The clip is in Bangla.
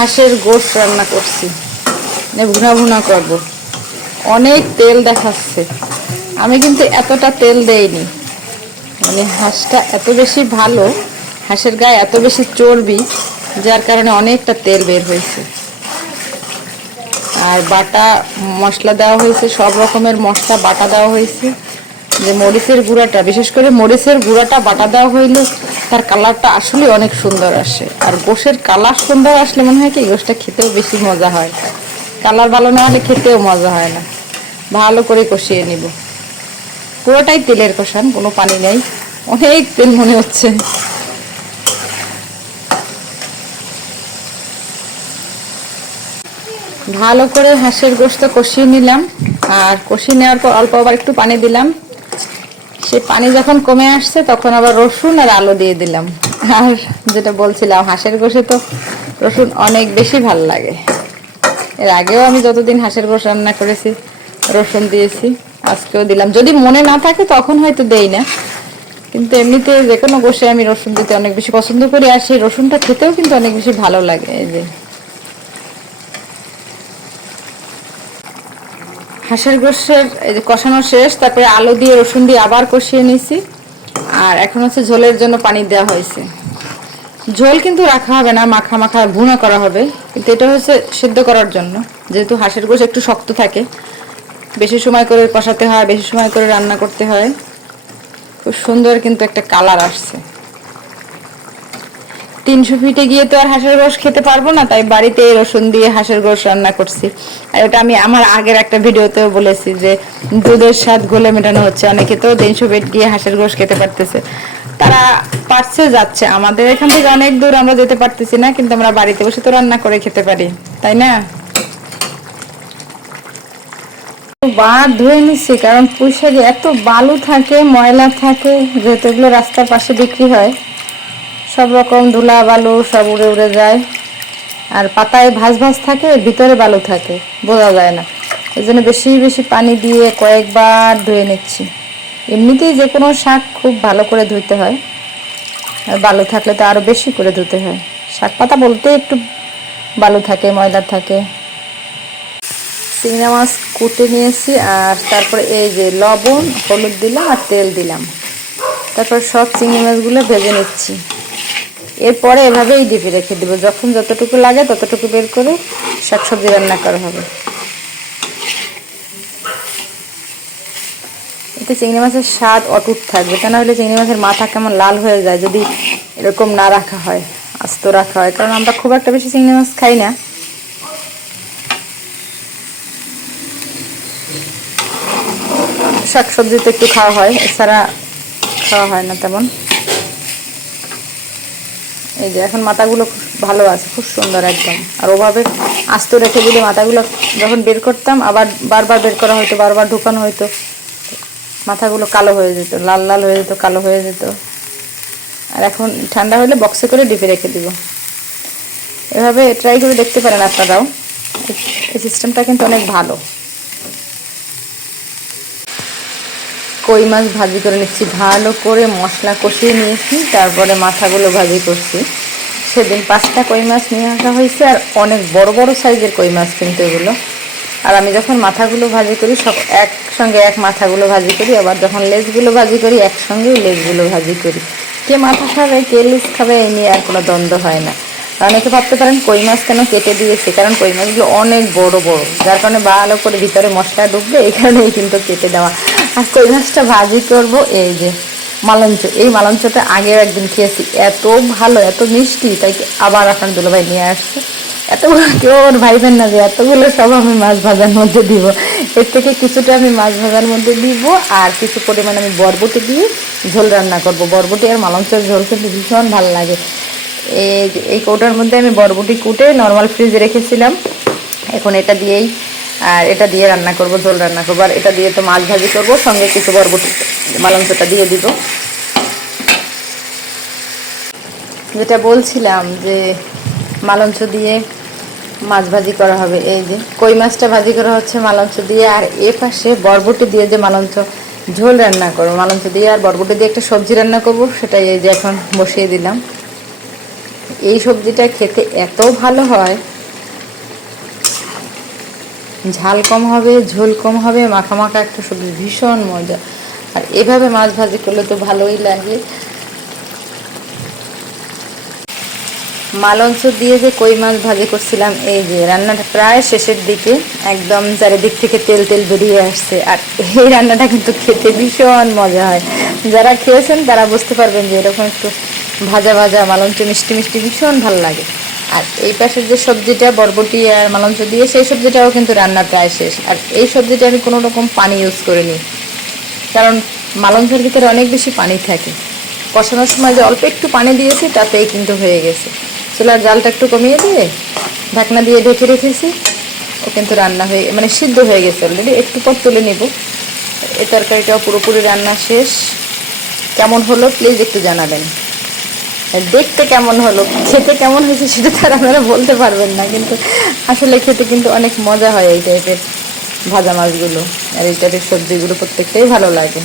হাঁসের গোশত রান্না করছি, ভুনা ভুনা করব। অনেক তেল দেখাচ্ছে, আমি কিন্তু এতটা তেল দেইনি। মানে হাঁসটা এত বেশি ভালো, হাঁসের গায়ে এত বেশি চর্বি, যার কারণে অনেকটা তেল বের হয়েছে। আর বাটা মশলা দেওয়া হয়েছে, সব রকমের মশলা বাটা দেওয়া হয়েছে। যে মরিচের গুঁড়াটা, বিশেষ করে মরিচের গুঁড়াটা বাটা দেওয়া হইলে তার কালারটা আসলে অনেক সুন্দর আসে। আর গোশের কালার সুন্দর আসলে মনে হয় কি গোশটা খেতেও বেশি মজা হয়। কালার ভালো না হলে খেতেও মজা হয় না। ভালো করে কষিয়ে নিব, পুরোটাই তেলের কষান, কোনো পানি নেই। অনেক তেল মনে হচ্ছে। ভালো করে হাঁসের গোশত কষিয়ে নিলাম। আর কষিয়ে নেওয়ার পর অল্প আবার একটু পানি দিলাম। সেই পানি যখন কমে আসছে তখন আবার রসুন আর আলু দিয়ে দিলাম। আর যেটা বলছিলাম, হাঁসের গোশে তো রসুন অনেক বেশি ভালো লাগে। এর আগেও আমি যতদিন হাঁসের গোশ রান্না করেছি রসুন দিয়েছি, আজকেও দিলাম। যদি মনে না থাকে তখন হয়তো দেই না, কিন্তু এমনিতে যে কোনো গোশে আমি রসুন দিতে অনেক বেশি পছন্দ করি। আর সেই রসুনটা খেতেও কিন্তু অনেক বেশি ভালো লাগে। এই যে হাঁসের গোশের এই যে কষানো শেষ, তারপরে আলু দিয়ে রসুন দিয়ে আবার কষিয়ে নিয়েছি। আর এখন হচ্ছে ঝোলের জন্য পানি দেওয়া হয়েছে। ঝোল কিন্তু রাখা হবে না, মাখা মাখা ভুনা করা হবে। কিন্তু এটা হচ্ছে সিদ্ধ করার জন্য, যেহেতু হাঁসের গোশ একটু শক্ত থাকে, বেশি সময় করে কষাতে হয়, বেশি সময় করে রান্না করতে হয়। খুব সুন্দর কিন্তু একটা কালার আসছে। 300 ফিটে গিয়ে তো আর হাঁসের গোশ খেতে পারবো না, তাই বাড়িতে রসুন দিয়ে হাঁসের গোশ রান্না করছি। আর এটা আমি আমার আগের একটা ভিডিওতেও বলেছি যে দুধের স্বাদ ঘোলে মেটানো হচ্ছে। অনেকে তো 300 ফিট গিয়ে হাঁসের গোশ খেতে পারতেছে, তারা পারছে, যাচ্ছে। আমাদের এখান থেকে অনেক দূর আমরা যেতে পারতেছি না, কিন্তু আমরা বাড়িতে বসে তো রান্না করে খেতে পারি, তাই না? বাদ ধুয়ে নিচ্ছি, কারণ পুঁই শাকে এত বালু থাকে, ময়লা থাকে। যেহেতু এগুলো রাস্তার পাশে বিক্রি হয়, সব রকম ধুলা বালু সব উড়ে উড়ে যায়। আর পাতায় ভাঁজ ভাঁজ থাকে, ভিতরে বালু থাকে, বোঝা যায় না। এই জন্য বেশি বেশি পানি দিয়ে কয়েকবার ধুয়ে নিচ্ছি। এমনিতেই যে কোনো শাক খুব ভালো করে ধুইতে হয়, আর বালু থাকলে তো আরও বেশি করে ধুতে হয়। শাক পাতা বলতে একটু বালু থাকে, ময়লা থাকে। চিংড়া মাছ কুটে নিয়েছি, আর তারপরে এই যে লবণ হলুদ দিলাম আর তেল দিলাম। তারপর সব চিংড়ি মাছগুলো ভেজে নিচ্ছি। এরপরে এভাবেই ডিপে রেখে দেবো, যখন যতটুকু লাগে ততটুকু বের করে শাকসবজি রান্না করা হবে। এতে চিংড়ি মাছের স্বাদ অটুট থাকবে, তা না হলে চিংড়ি মাছের মাথা কেমন লাল হয়ে যায় যদি এরকম না রাখা হয়, আস্ত রাখা হয়। কারণ আমরা খুব একটা বেশি চিংড়ি মাছ খাই না। শাকসবজি তো একটু খাওয়া হয়, এছাড়া খাওয়া হয় না তেমন। এই যে এখন মাথাগুলো খুব ভালো আছে, খুব সুন্দর একদম। আর ওভাবে আস্ত রেখে দিলে মাথাগুলো যখন বের করতাম, আবার বারবার বের করা হতো, বারবার ঢুকানো হতো, মাথাগুলো কালো হয়ে যেত, লাল লাল হয়ে যেত, কালো হয়ে যেত। আর এখন ঠান্ডা হলে বক্সে করে ডিপে রেখে দিব। এভাবে ট্রাই করে দেখতে পারেন আপনারাও, এই সিস্টেমটা কিন্তু অনেক ভালো। কই মাছ ভাজি করে নিচ্ছি, ভালো করে মশলা কষিয়ে নিয়েছি, তারপরে মাথাগুলো ভাজি করছি। সেদিন 5টা কই মাছ নিয়ে আসা হয়েছে, আর অনেক বড় বড় সাইজের কই মাছ কিন্তু এগুলো। আর আমি যখন মাথাগুলো ভাজি করি সব একসঙ্গে এক মাথাগুলো ভাজি করি, আবার যখন লেজগুলো ভাজি করি একসঙ্গেই লেজগুলো ভাজি করি। কে মাথা খাবে কে লেজ খাবে এই নিয়ে আর কোনো দ্বন্দ্ব হয় না। অনেকে ভাবতে পারেন কই মাছ কেন কেটে দিয়েছে, কারণ কই মাছগুলো অনেক বড় বড়, যার কারণে ভালো করে ভিতরে মশলা ঢুকবে, এই কারণেই কিন্তু কেটে দেওয়া। আর কই মাছটা ভাজি করব এই যে মালঞ্চ, এই মালঞ্চটা আগেও একদিন খেয়েছি, এত ভালো, এত মিষ্টি, তাই আবার আপনার দুলাভাই নিয়ে আসছে। এতগুলো কেউ ওর ভাইবেন না যে এতগুলো সব আমি মাছ ভাজার মধ্যে দিব। এর থেকে কিছুটা আমি মাছ ভাজার মধ্যে দিব, আর কিছু পরিমাণ আমি বরবটি দিয়ে ঝোল রান্না করব। বরবটি আর মালঞ্চের ঝোল কিন্তু ভীষণ ভালো লাগে। এই কৌটার মধ্যে আমি বরবটি কুটে নর্মাল ফ্রিজে রেখেছিলাম, এখন এটা দিয়েই আর এটা দিয়ে রান্না করব, ঝোল রান্না করবো। আর এটা দিয়ে তো মাছ ভাজি করবো, সঙ্গে কিছু বরবটি মালঞ্চটা দিয়ে দিব। যেটা বলছিলাম যে মালঞ্চ দিয়ে মাছ ভাজি করা হবে, এই যে কই মাছটা ভাজি করা হচ্ছে মালঞ্চ দিয়ে, আর এ পাশে বরবটি দিয়ে যে মালঞ্চ ঝোল রান্না করবো, মালঞ্চ দিয়ে আর বরবটি দিয়ে একটা সবজি রান্না করব, সেটাই এই যে এখন বসিয়ে দিলাম। এই সবজিটা খেতে এত ভালো হয়, ঝাল কম হবে, ঝোল কম হবে, মাখা মাখা একটা সবজি, ভীষণ মজা। আর এভাবে মাছ ভাজি করলে তো ভালোই লাগে। মালঞ্চ দিয়ে যে কই মাছ ভাজি করছিলাম, এই যে রান্নাটা প্রায় শেষের দিকে, একদম চারিদিক থেকে তেল তেল বেরিয়ে আসছে। আর এই রান্নাটা কিন্তু খেতে ভীষণ মজা হয়। যারা খেয়েছেন তারা বুঝতে পারবেন যে এরকম একটু ভাজা ভাজা মালঞ্চ মিষ্টি মিষ্টি ভীষণ ভালো লাগে। আর এই পাশের যে সবজিটা বরবটি আর মালঞ্চ দিয়ে, সেই সবজিটাও কিন্তু রান্না প্রায় শেষ। আর এই সবজিটা আমি কোনো রকম পানি ইউজ করিনি, কারণ মালঞ্চের ভিতরে অনেক বেশি পানি থাকে। কষানোর সময় যে অল্প একটু পানি দিয়েছি তাতেই কিন্তু হয়ে গেছে। চুলার জালটা একটু কমিয়ে দিয়ে ঢাকনা দিয়ে ঢেকে রেখেছি, ও কিন্তু রান্না হয়ে মানে সিদ্ধ হয়ে গেছে অলরেডি। একটু পর তুলে নেব। এই তরকারিটাও পুরোপুরি রান্না শেষ। কেমন হলো প্লিজ একটু জানাবেন। দেখতে কেমন হলো, খেতে কেমন হয়েছে সেটা তো আর আপনারা বলতে পারবেন না, কিন্তু আসলে খেতে কিন্তু অনেক মজা হয় এই টাইপের ভাজা মাছগুলো। আর এই টাইপের সবজিগুলো প্রত্যেকটাই ভালো লাগে।